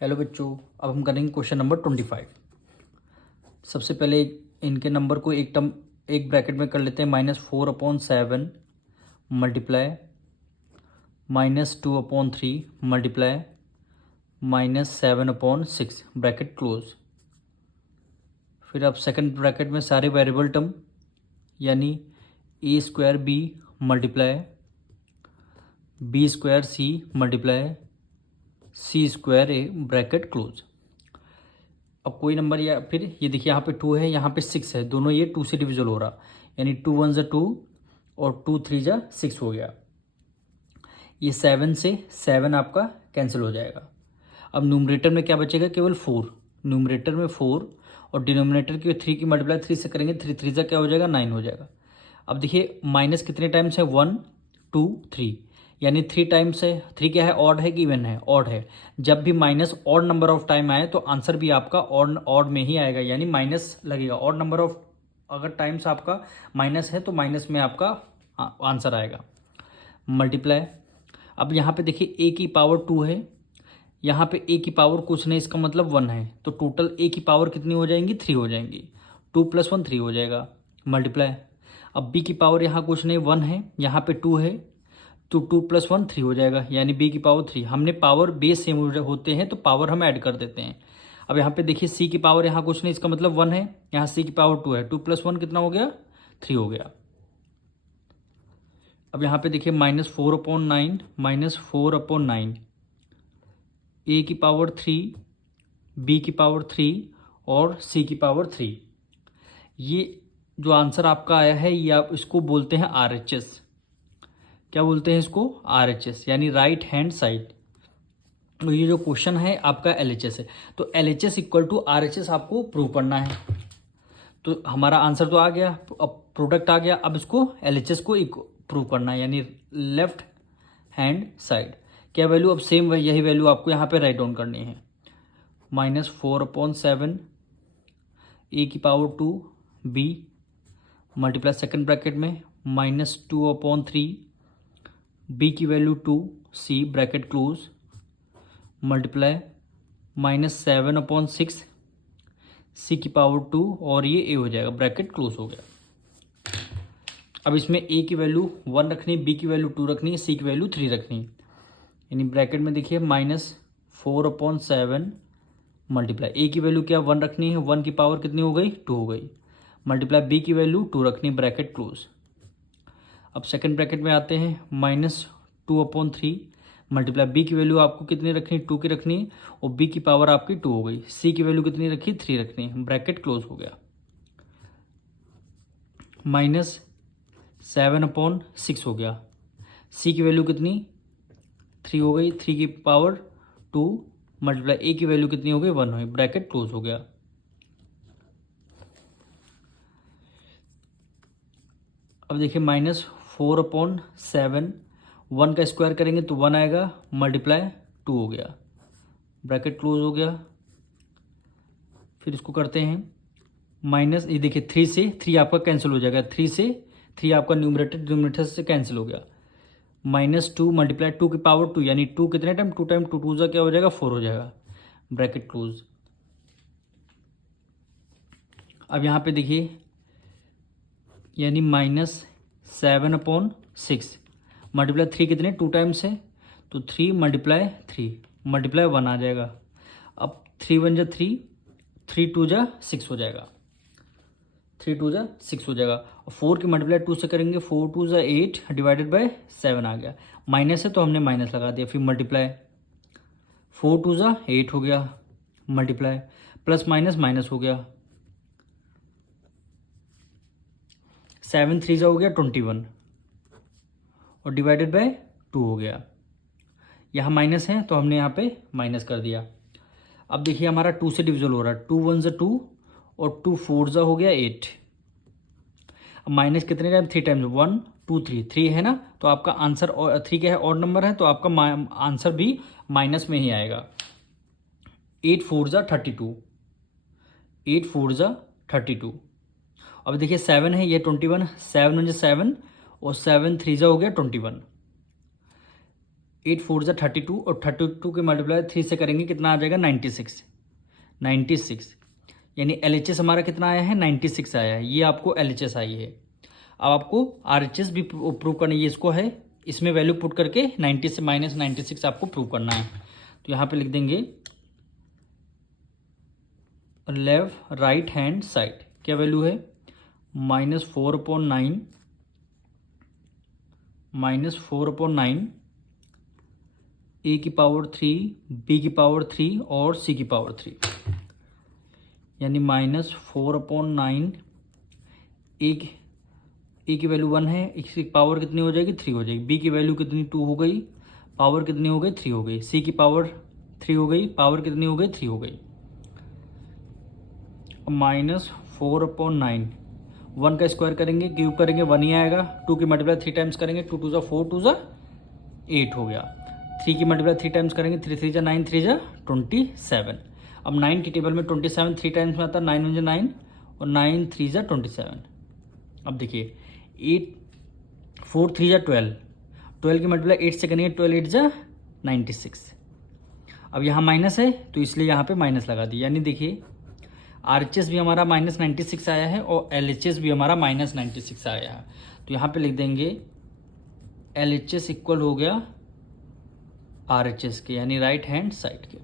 Hello बच्चों, अब हम करेंगे क्वेश्चन नंबर 25। सबसे पहले इनके नंबर को एक ब्रैकेट में कर लेते हैं। -4/7 मल्टीप्लाई -2/3 मल्टीप्लाई -7/6 ब्रैकेट क्लोज। फिर अब सेकंड ब्रैकेट में सारे वेरिएबल टर्म यानी a² b multiply b² c multiply c² a bracket close. अब कोई नंबर या फिर ये देखिए यहाँ पे 2 है, यहाँ पे 6 है, दोनों ये 2 से डिविजल हो रहा, यानी 2 1 = 2 और 2 3 = 6 हो गया। ये 7 से 7 आपका कैंसिल हो जाएगा। अब न्यूमरेटर में क्या बचेगा? केवल 4। न्यूमरेटर में 4 और डिनोमिनेटर की 3 की मल्टीप्लाई 3 से करेंगे, 3 3 क्या हो जाएगा? 9 हो जाएगा। अब देखिए माइनस कितने टाइम्स है? 1 2 3, यानी 3 टाइम्स है। 3 क्या है? ऑड है कि इवन है? ऑड है। जब भी minus odd number of time आए तो आंसर भी आपका ऑड में ही आएगा, यानी माइनस लगेगा। ऑड नंबर ऑफ अगर टाइम्स आपका माइनस है तो माइनस में आपका आंसर आएगा। मल्टीप्लाई, अब यहाँ पे देखिए a की पावर 2 है, यहाँ पे a की पावर कुछ नहीं, इसका मतलब 1 है, तो टोटल a की पावर कितनी हो जाएंगी? 3 हो जाएंगी। 2 + 1 3 हो जाएगा। मल्टीप्लाई, अब b की पावर यहाँ कुछ नहीं, 1 है, यहाँ पे 2 है, तो 2 + 1 3 हो जाएगा, यानी b की पावर 3। हमने पावर बेस सेम होते हैं तो पावर हम ऐड कर देते हैं। अब यहाँ पे देखिए c की पावर यहाँ कुछ नहीं, इसका मतलब 1 है, यहाँ c की पावर 2 है, 2 + 1 कितना हो गया? 3 हो गया। अब यहाँ पे देखिए -4/9 -4/9, a की पावर 3, b की पावर 3 और c की पावर 3। ये जो आंसर आपका आया है ये आप इसको बोलते हैं RHS। क्या बोलते हैं इसको? RHS, यानी राइट हैंड साइड। तो ये जो क्वेश्चन है आपका LHS है, तो LHS = RHS आपको प्रूव करना है। तो हमारा आंसर तो आ गया, अब प्रोडक्ट आ गया, अब इसको LHS को प्रूव करना है, यानी लेफ्ट हैंड साइड। क्या वैल्यू? अब सेम यही वैल्यू आपको यहाँ पे राइट डाउन करनी है। -4/7 a की power 2 b multiply second bracket में -2/3 b की value 2 c bracket close multiply -7/6 c की पावर 2 और ये a हो जाएगा, ब्रैकेट क्लोज हो गया। अब इसमें a की वैल्यू 1 रखनी, b की वैल्यू 2 रखनी, c की वैल्यू 3 रखनी, यानी ब्रैकेट में देखिए -4/7 मल्टीप्लाई a की वैल्यू क्या 1 रखनी है, 1 की पावर कितनी हो गई? 2 हो गई, मल्टीप्लाई b की वैल्यू 2 रखनी, ब्रैकेट क्लोज। अब सेकंड ब्रैकेट में आते हैं, -2/3 मल्टीप्लाई b की वैल्यू आपको कितनी रखनी? 2 की रखनी, और b की पावर आपकी 2 हो गई, c की वैल्यू कितनी रखी? 3 रखनी, ब्रैकेट क्लोज हो गया। -7/6 हो गया, c की वैल्यू कितनी? 3 हो गई, 3 की पावर 2 मल्टीप्लाई a की वैल्यू कितनी हो गई? 1 हुई, ब्रैकेट क्लोज हो गया। अब देखिए -4/7, 1 का स्क्वायर करेंगे तो 1 आएगा, मल्टीप्लाई 2 हो गया, ब्रैकेट क्लोज हो गया। फिर इसको करते हैं माइनस, ये देखिए 3 से 3 आपका कैंसिल हो जाएगा, 3 से 3 आपका न्यूमरेटर से कैंसिल हो गया। -2 मल्टीप्लाई 2 की पावर 2, यानी 2 कितने टाइम? 2 टाइम 2 2 क्या हो जाएगा? 4 हो जाएगा, ब्रैकेट क्लोज। अब यहाँ पे देखिए, यानी -7/6 मल्टीप्लाई 3 कितने? 2 टाइम्स है, तो 3 मल्टीप्लाई 3 मल्टीप्लाई 1 आ जाएगा। अब 3 1 = 3, 3 2 = 6 हो जाएगा, 3 2 = 6 हो जाएगा। और 4 की मल्टीप्लाई 2 से करेंगे, 4 2 = 8 डिवाइडेड बाय 7 आ गया, माइनस है तो हमने माइनस लगा दिया। फिर मल्टीप्लाई 4 2 = 8 हो गया, मल्टीप्लाई प्लस माइनस माइनस हो गया, 7 3 हो गया 21 और डिवाइडेड बाय 2 हो गया। यहाँ माइनस है तो हमने यहाँ पे माइनस कर दिया। अब देखिए हमारा 2 से डिविजल हो रहा है, 2 1 = 2 और 2 4 हो गया 8। अब माइनस कितने टाइम? 3 टाइम्स, 1 2 3, 3 है ना, तो आपका आंसर 3 क्या है? ऑड नंबर है, तो आपका आंसर भी माइनस में ही आएगा। 8 4 = 32, 8 4 = 32। अब देखिए 7 है, ये 21, 7 1 = 7 और 7 3 हो गया 21। 8 4 जा 32 और 32 के मल्टीप्लाई 3 से करेंगे कितना आ जाएगा 96 यानी LHS हमारा कितना आया है 96 आया है। ये आपको LHS आई है। अब आपको RHS भी प्रूव करना है। इसको है इसमें वैल्यू पुट करके 90 से -96 आपको प्रूव करना है। तो यहाँ पे लिख देंगे लेफ्ट राइट हैंड साइड क्या वैल्यू है -4/9 A की पावर 3 B की पावर 3 और C की पावर 3 यानी -4/9 ए की वैल्यू 1 है, इसकी पावर कितनी हो जाएगी 3 हो जाएगी। बी की वैल्यू कितनी 2 हो गई, पावर कितनी हो गई 3 हो गई। सी की पावर 3 हो गई, पावर कितनी हो गई 3 हो गई। -4/9 1 का स्क्वायर करेंगे क्यूब करेंगे 1 ही आएगा। 2 की मल्टीप्लाई 3 टाइम्स करेंगे 2 2 4 2 8 हो गया। 3 की मल्टीप्लाई 3 टाइम्स करेंगे 3 3 9 3 27। अब 9 की टेबल में 27 3 टाइम्स में आता है 9 1 9 और 9 3 27। अब देखिए 8 4 3 12 की मल्टीप्लाई 8 से करेंगे 12 8 96। अब यहाँ माइनस है तो इसलिए यहाँ पे माइनस लगा दी। यानी देखिए RHS भी हमारा -96 आया है और LHS भी हमारा -96 आया है। तो यहाँ पे लिख देंगे LHS इक्वल हो गया RHS के, यानी राइट हैंड साइड के।